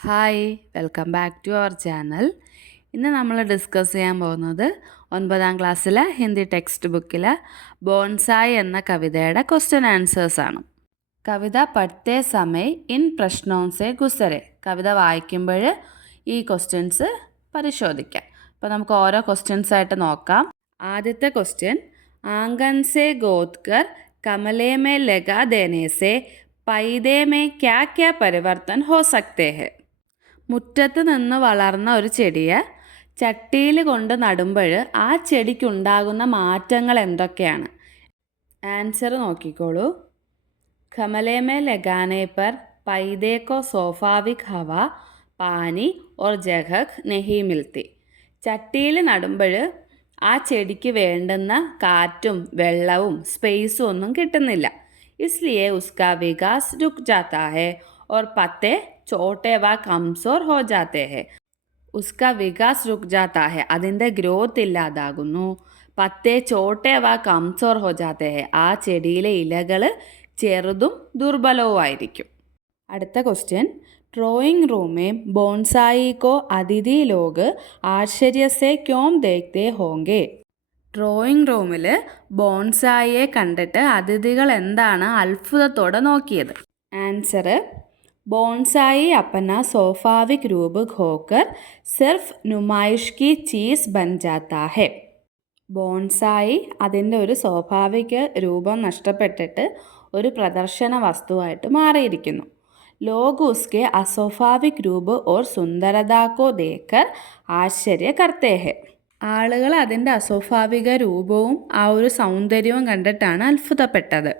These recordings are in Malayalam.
Hi, welcome back to our channel. ഇന്ന് നമ്മൾ ഡിസ്കസ് ചെയ്യാൻ പോകുന്നത് 9ാം ക്ലാസ്സിലെ ഹിന്ദി ടെക്സ്റ്റ് ബുക്കിലെ ബോൺസായി എന്ന കവിതയുടെ ക്വസ്റ്റ്യൻ ആൻസേഴ്സാണ്. Kavitha പഠിത്തേ Samay in പ്രശ്നോംസെ ഗുസരെ. കവിത വായിക്കുമ്പോൾ ഈ ക്വസ്റ്റ്യൻസ് പരിശോധിക്കാം. അപ്പോൾ നമുക്ക് ഓരോ ക്വസ്റ്റ്യൻസ് ആയിട്ട് നോക്കാം. ആദ്യത്തെ ക്വസ്റ്റ്യൻ, ആംഗൻ സെ ഗോദ്കർ കമലേ മേ ലഗാ ദേനെ സെ പൈതേ മേ ക്യാ ക്യാ പരിവർത്തൻ ഹോ സക്തേ ഹെ. മുറ്റത്ത് നിന്ന് വളർന്ന ഒരു ചെടിയെ ചട്ടിയിൽ കൊണ്ട് നടുമ്പോൾ ആ ചെടിക്കുണ്ടാകുന്ന മാറ്റങ്ങൾ എന്തൊക്കെയാണ്? ആൻസർ നോക്കിക്കോളൂ. ഖമലേ may ലഗാനെ per പൈതേ co സ്വാഭാവിക് Hawa pani or ജഗഹ് നെഹി മിൽത്തി. ചട്ടിയിൽ നടുമ്പോൾ ആ ചെടിക്ക് വേണ്ടുന്ന കാറ്റും വെള്ളവും സ്പേസും ഒന്നും കിട്ടുന്നില്ല. ഇസ്ലിയെ ഉസ്കാ വികാസ് രുക് ജാത്താ ഹെ और पत्ते छोटे व कमजोर हो जाते हैं. उसका विकास रुक जाता है, അതിൻ്റെ ഗ്രോത്ത് ഇല്ലാതാകുന്നു. പത്തേ ചോട്ടെ വ കംസോർ ഹോ ജാത്തെ ഹെ, ആ ചെടിയിലെ ഇലകൾ ചെറുതും ദുർബലവുമായിരിക്കും. അടുത്ത ക്വസ്റ്റ്യൻ, ഡ്രോയിങ് റൂമേ ബോൺസായി കോ അതിഥി ലോഗ് ആശ്ചര്യ സെ ക്യോം ദേഖ്തേ ഹോങ്കെ. ഡ്രോയിങ് റൂമിൽ ബോൺസായിയെ കണ്ടിട്ട് അതിഥികൾ എന്താണ് അത്ഭുതത്തോടെ നോക്കിയത്? ആൻസർ, ബോൺസായി अपना स्वाभाविक रूप खोकर सिर्फ नुमाइश की चीज़ बन जाता है. ബോൺസായി അതിൻ്റെ ഒരു സ്വാഭാവിക രൂപം നഷ്ടപ്പെട്ടിട്ട് ഒരു പ്രദർശന വസ്തുവായിട്ട് മാറിയിരിക്കുന്നു. ലോഗ് ഉസ്കെ അസ്വാഭാവിക് രൂപ് ഓർ സുന്ദരതാ കോ ദേഖർ ആശ്ചര്യ കർത്തേ ഹെ. ആളുകൾ അതിൻ്റെ അസ്വാഭാവിക രൂപവും ആ ഒരു സൗന്ദര്യവും കണ്ടിട്ടാണ് അത്ഭുതപ്പെട്ടത്.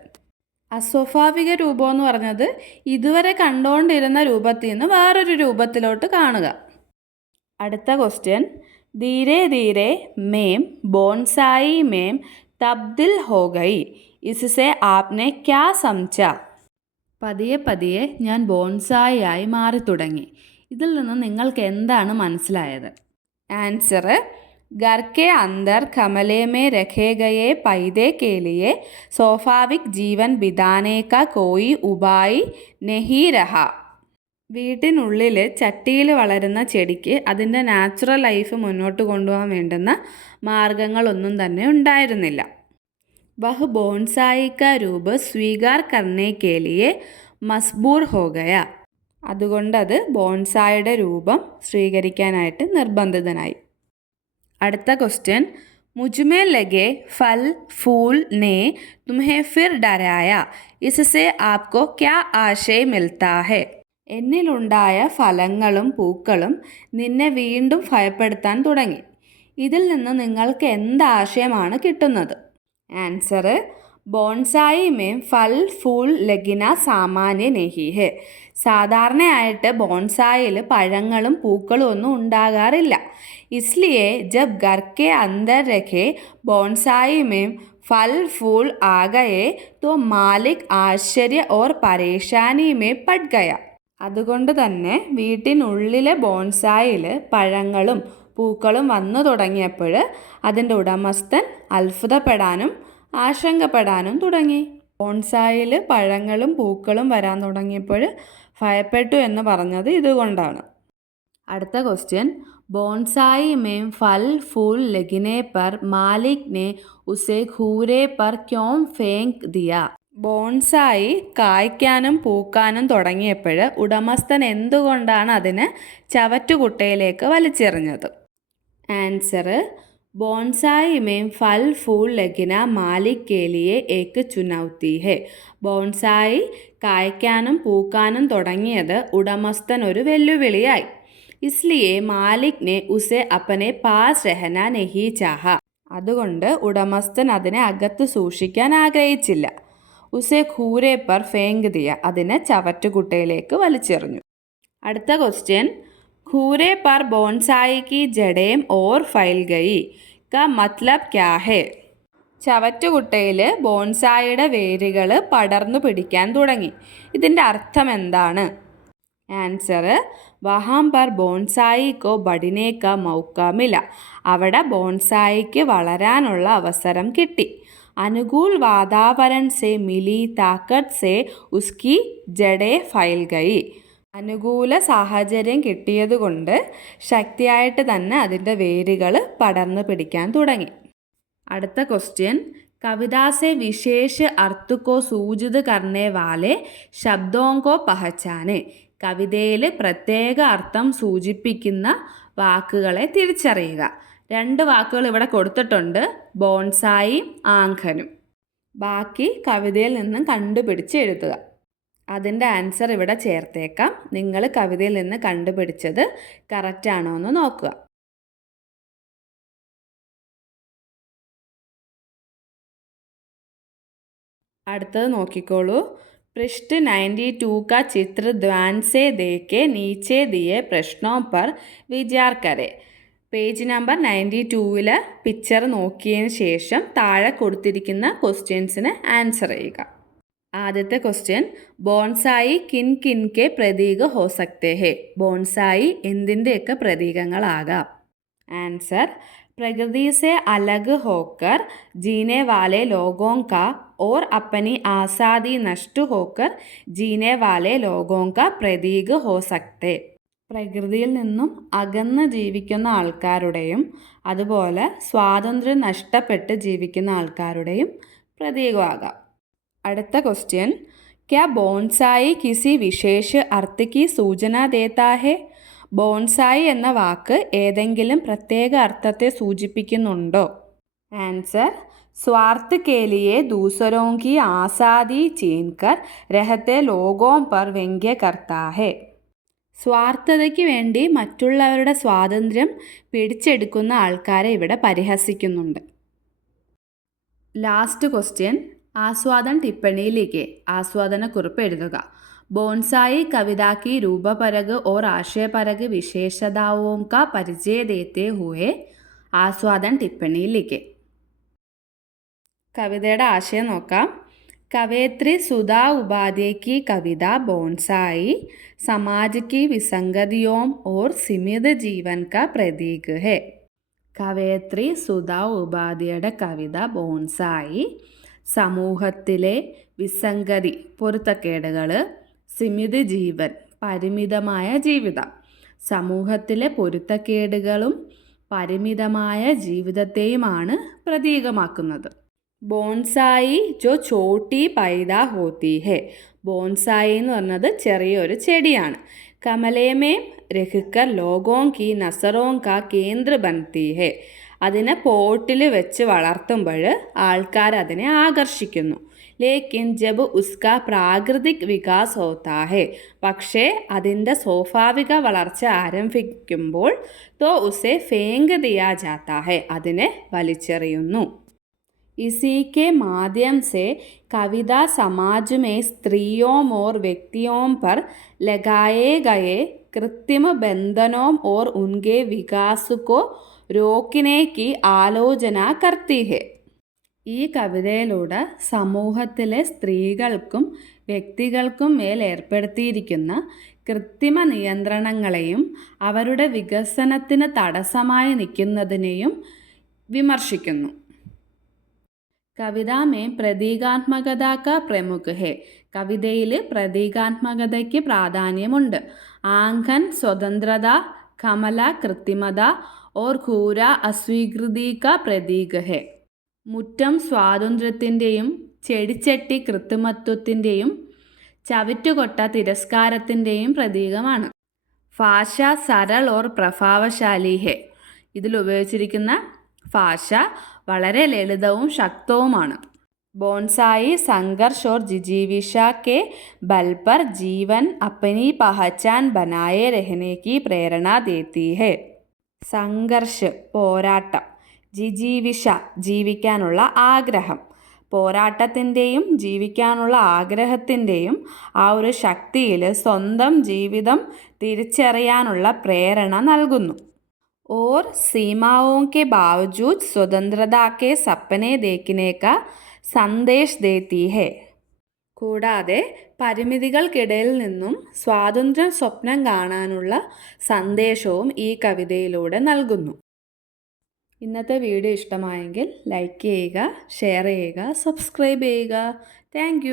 അസ്വാഭാവിക രൂപം എന്ന് പറഞ്ഞത് ഇതുവരെ കണ്ടുകൊണ്ടിരുന്ന രൂപത്തിൽ നിന്ന് വേറൊരു രൂപത്തിലോട്ട് കാണുക. അടുത്ത ക്വസ്റ്റ്യൻ, ധീരെ ധീരെ മേം ബോൺസായി മേം തബ്ദിൽ ഹോ ഗയി ഇസ്സെ ആപ്നെ ക്യാ സംജ. പതിയെ പതിയെ ഞാൻ ബോൺസായി ആയി മാറി തുടങ്ങി. ഇതിൽ നിന്ന് നിങ്ങൾക്ക് എന്താണ് മനസ്സിലായത്? ആൻസർ, घर के अंदर गमले में रखे गए पौधे के लिए स्वाभाविक जीवन बिताने का कोई उपाय नहीं रहा. വീട്ടിനുള്ളിൽ ചട്ടിയിൽ വളരുന്ന ചെടിക്ക് അതിൻ്റെ നാച്ചുറൽ ലൈഫ് മുന്നോട്ട് കൊണ്ടുപോകാൻ വേണ്ടുന്ന മാർഗങ്ങളൊന്നും തന്നെ ഉണ്ടായിരുന്നില്ല. വഹ് ബോൺസായി കാ രൂപ് സ്വീകാർ കർണേ കെ ലിയെ മസ്ബൂർ ഹോ ഗയ. അതുകൊണ്ടത് ബോൺസായിയുടെ രൂപം സ്വീകരിക്കാനായിട്ട് നിർബന്ധിതനായി. അടുത്ത ക്വസ്റ്റ്യൻ, മുജ്മേ ലഗേ ഫൽ ഫൂൽ ने तुम्हें फिर डराया इससे आपको क्या आशय मिलता है. എന്നിലുണ്ടായ ഫലങ്ങളും പൂക്കളും നിന്നെ വീണ്ടും ഭയപ്പെടുത്താൻ തുടങ്ങി. ഇതിൽ നിന്ന് നിങ്ങൾക്ക് എന്ത് ആശയമാണ് കിട്ടുന്നത്? ആൻസർ, ബോൺസായി മേ ഫൽ ഫൂൽ ലഗിന സാമാന്യ നെഹി ഹെ. സാധാരണയായിട്ട് ബോൺസായിൽ പഴങ്ങളും പൂക്കളും ഒന്നും ഉണ്ടാകാറില്ല. इसलिए जब घर के अंदर रखे बोनसाई में फल फूल आ गए तो मालिक आश्चर्य और परेशानी में पड़ गया. അതുകൊണ്ട് തന്നെ വീട്ടിനുള്ളിലെ ബോൺസായിൽ പഴങ്ങളും പൂക്കളും വന്നു തുടങ്ങിയപ്പോൾ അതിൻ്റെ ഉടമസ്ഥൻ അത്ഭുതപ്പെടാനും ആശങ്കപ്പെടാനും തുടങ്ങി. ബോൺസായിൽ പഴങ്ങളും പൂക്കളും വരാൻ തുടങ്ങിയപ്പോൾ ഭയപ്പെട്ടു എന്ന് പറഞ്ഞത് ഇതുകൊണ്ടാണ്. അടുത്ത ക്വസ്റ്റ്യൻ, ബോൺസായി में फल फूल लगने पर मालिक ने उसे घूरे पर क्यों फेंक दिया. ബോൺസായി കായ്ക്കാനും പൂക്കാനും തുടങ്ങിയപ്പോൾ ഉടമസ്ഥൻ എന്തുകൊണ്ടാണ് അതിനെ ചവറ്റുകുട്ടയിലേക്ക് വലിച്ചെറിഞ്ഞത്? ആൻസർ, ബോൺസായി में फल फूल लगना मालिक के लिए एक चुनौती है. ബോൺസായി കായ്ക്കാനും പൂക്കാനും തുടങ്ങിയത് ഉടമസ്ഥൻ ഒരു വെല്ലുവിളിയായി. इसलिए മാലിക് ने उसे अपने पास रहना नहीं चाहा. അതുകൊണ്ട് ഉടമസ്ഥൻ അതിനെ അകത്ത് സൂക്ഷിക്കാൻ ആഗ്രഹിച്ചില്ല. ഉസെ ഖൂരെ പർ ഫേങ്ക് ദിയ, അതിനെ ചവറ്റുകുട്ടയിലേക്ക് വലിച്ചെറിഞ്ഞു. അടുത്ത ക്വസ്റ്റ്യൻ, ഖൂരെ പർ ബോൺസായി കി ജടേം ഓർ ഫൈൽ ഗയി കാ മത്ലബ് ക്യാ ഹെ. ചവറ്റുകുട്ടയിൽ ബോൺസായിയുടെ വേരുകൾ പടർന്നു പിടിക്കാൻ തുടങ്ങി. ഇതിൻ്റെ അർത്ഥം എന്താണ്? ആൻസർ, വഹാം പർ ബോൺസായി കോ ബഡിനെ കാ മൗക്ക മില. അവിടെ ബോൺസായിക്ക് വളരാനുള്ള അവസരം കിട്ടി. അനുകൂൽ വാതാവരൺ സെ മിലി താക്കത്ത് സെ ഉസ്കി ജഡേ ഫൈൽ ഗയി. അനുകൂല സാഹചര്യം കിട്ടിയതുകൊണ്ട് ശക്തിയായിട്ട് തന്നെ അതിൻ്റെ വേരുകൾ പടർന്നു പിടിക്കാൻ തുടങ്ങി. അടുത്ത ക്വസ്റ്റ്യൻ, കവിതാ സെ വിശേഷ അർത്ഥ കോ സൂചിത് കർണേ വാലെ ശബ്ദോं കോ പഹചാനെ. കവിതയിൽ പ്രത്യേക അർത്ഥം സൂചിപ്പിക്കുന്ന വാക്കുകളെ തിരിച്ചറിയുക. 2 വാക്കുകൾ ഇവിടെ കൊടുത്തിട്ടുണ്ട്, ബോൺസായും ആംഖനും. ബാക്കി കവിതയിൽ നിന്നും കണ്ടുപിടിച്ച് എഴുതുക. അതിൻ്റെ ആൻസർ ഇവിടെ ചേർത്തേക്കാം. നിങ്ങൾ കവിതയിൽ നിന്ന് കണ്ടുപിടിച്ചത് കറക്റ്റാണോ എന്ന് നോക്കുക. അടുത്തത് നോക്കിക്കോളൂ. पृष्ठ 92 का चित्र ध्यान से देखे नीचे दिए प्रश्नों पर विचार करें. പേജ് നമ്പർ 92-ൽ പിക്ചർ നോക്കിയതിന് ശേഷം താഴെ കൊടുത്തിരിക്കുന്ന ക്വസ്റ്റ്യൻസിന് ആൻസർ ചെയ്യുക. ആദ്യത്തെ ക്വസ്റ്റ്യൻ, ബോൺസായി കിൻ കിൻ കെ പ്രതീക ഹോ സക്തേ ഹെ. ബോൺസായി എന്തിൻ്റെയൊക്കെ പ്രതീകങ്ങളാകാം? ആൻസർ, प्रकृति से अलग होकर जीने वाले लोगों का और अपनी आज़ादी नष्ट होकर जीने वाले लोगों का प्रतीक हो सकते. പ്രകൃതിയിൽ നിന്നും അകന്ന് ജീവിക്കുന്ന ആൾക്കാരുടെയും അതുപോലെ സ്വാതന്ത്ര്യം നഷ്ടപ്പെട്ട് ജീവിക്കുന്ന ആൾക്കാരുടെയും പ്രതീകമാകാം. അടുത്ത ക്വസ്റ്റ്യൻ, ക്യാ ബോൺസായി കിസി വിശേഷ അർത്ഥ കി സൂചന ദേത്താ ഹെ. ബോൺസായി എന്ന വാക്ക് ഏതെങ്കിലും പ്രത്യേക അർത്ഥത്തെ സൂചിപ്പിക്കുന്നുണ്ടോ? ആൻസർ, स्वार्थ के लिए दूसरों की आज़ादी छीनकर रहते लोगों पर व्यंग्य करता है. സ്വാർത്ഥതയ്ക്ക് വേണ്ടി മറ്റുള്ളവരുടെ സ്വാതന്ത്ര്യം പിടിച്ചെടുക്കുന്ന ആൾക്കാരെ ഇവിടെ പരിഹസിക്കുന്നുണ്ട്. ലാസ്റ്റ് ക്വസ്റ്റ്യൻ, ആസ്വാദൻ ടിപ്പണിയിലേക്ക് ആസ്വാദനക്കുറിപ്പ് എഴുതുക. बोनसाई कविता की रूपपरक और आशयपरक विशेषताओं का परिचय देते हुए ആസ്വാദൻ ടിപ്പണി लिखे. കവിതയുടെ ആശയം നോക്കാം. कवयित्री सुधा उपाध्याय की कविता बोनसाई समाज की विसंगतियों और सीमित जीवन का प्रतीक है. കവയത്രി സുധാ ഉപാധ്യായയുടെ കവിത ബോൺസായി സമൂഹത്തിലെ വിസംഗതി പൊരുത്തക്കേടുകൾ, സിമിത ജീവൻ പരിമിതമായ ജീവിതം, സമൂഹത്തിലെ പൊരുത്തക്കേടുകളും പരിമിതമായ ജീവിതത്തെയുമാണ് പ്രതീകമാക്കുന്നത്. ബോൺസായി ജോ ചോട്ടി പൈദാ ഹോത്തി ഹെ. ബോൺസായി എന്ന് പറഞ്ഞത് ചെറിയൊരു ചെടിയാണ്. കമലേമേം രഹിക്കർ ലോഗോं की നസറോं का കേന്ദ്ര ബൻതി ഹെ. അതിനെ പോട്ടിൽ വെച്ച് വളർത്തുമ്പോൾ ആൾക്കാർ അതിനെ ആകർഷിക്കുന്നു. ലേക്കിൻ ജബ് ഉസ്കാ പ്രാകൃതിക് വികാസ് ഹോത്താ ഹെ. പക്ഷേ അതിൻ്റെ സ്വാഭാവിക വളർച്ച ആരംഭിക്കുമ്പോൾ തോ ഉസെ ഫേങ്ക് ദിയാ ജാത്താ ഹെ. അതിനെ വലിച്ചെറിയുന്നു. इसी के माध्यम से कविता समाज में स्त्रियों और व्यक्तियों पर लगाए गए कृत्रिम बंधनों और उनके विकास को रोकने की आलोचना करती है. ഈ കവിതയിലൂടെ സമൂഹത്തിലെ സ്ത്രീകൾക്കും വ്യക്തികൾക്കും മേൽ ഏർപ്പെടുത്തിയിരിക്കുന്ന കൃത്രിമ നിയന്ത്രണങ്ങളെയും അവരുടെ വികസനത്തിന് തടസ്സമായി നിൽക്കുന്നതിനെയും വിമർശിക്കുന്നു. കവിതാ മേ പ്രതീകാത്മകത കാ പ്രമുഖ ഹെ. കവിതയിൽ പ്രതീകാത്മകതയ്ക്ക് പ്രാധാന്യമുണ്ട്. ആംഖൻ സ്വതന്ത്രത, കമല കൃത്രിമത ഓർ ഘൂര അസ്വീകൃതി കാ പ്രതീക ഹെ. മുറ്റം സ്വാതന്ത്ര്യത്തിൻ്റെയും ചെടിച്ചട്ടി കൃത്രിമത്വത്തിൻ്റെയും ചവിറ്റുകൊട്ട തിരസ്കാരത്തിൻ്റെയും പ്രതീകമാണ്. ഭാഷ സരൾ ഓർ പ്രഭാവശാലി ഹെ. ഇതിൽ ഉപയോഗിച്ചിരിക്കുന്ന ഭാഷ വളരെ ലളിതവും ശക്തവുമാണ്. ബോൺസായി സംഘർഷ് और जिजीविषा के बल पर जीवन अपनी पहचान बनाए रहने की प्रेरणा देती है. സംഘർഷ് പോരാട്ടം, ജിജീവിഷ ജീവിക്കാനുള്ള ആഗ്രഹം. പോരാട്ടത്തിൻ്റെയും ജീവിക്കാനുള്ള ആഗ്രഹത്തിൻ്റെയും ആ ഒരു ശക്തിയിൽ സ്വന്തം ജീവിതം തിരിച്ചറിയാനുള്ള പ്രേരണ നൽകുന്നു. और सीमाओं के बावजूद स्वतंत्रता के सपने देखने का സന്ദേശ് ദേത്തി ഹെ. കൂടാതെ പരിമിതികൾക്കിടയിൽ നിന്നും സ്വാതന്ത്ര്യം സ്വപ്നം കാണാനുള്ള സന്ദേശവും ഈ കവിതയിലൂടെ നൽകുന്നു. ഇന്നത്തെ വീഡിയോ ഇഷ്ടമായെങ്കിൽ ലൈക്ക് ചെയ്യുക, ഷെയർ ചെയ്യുക, സബ്സ്ക്രൈബ് ചെയ്യുക. താങ്ക്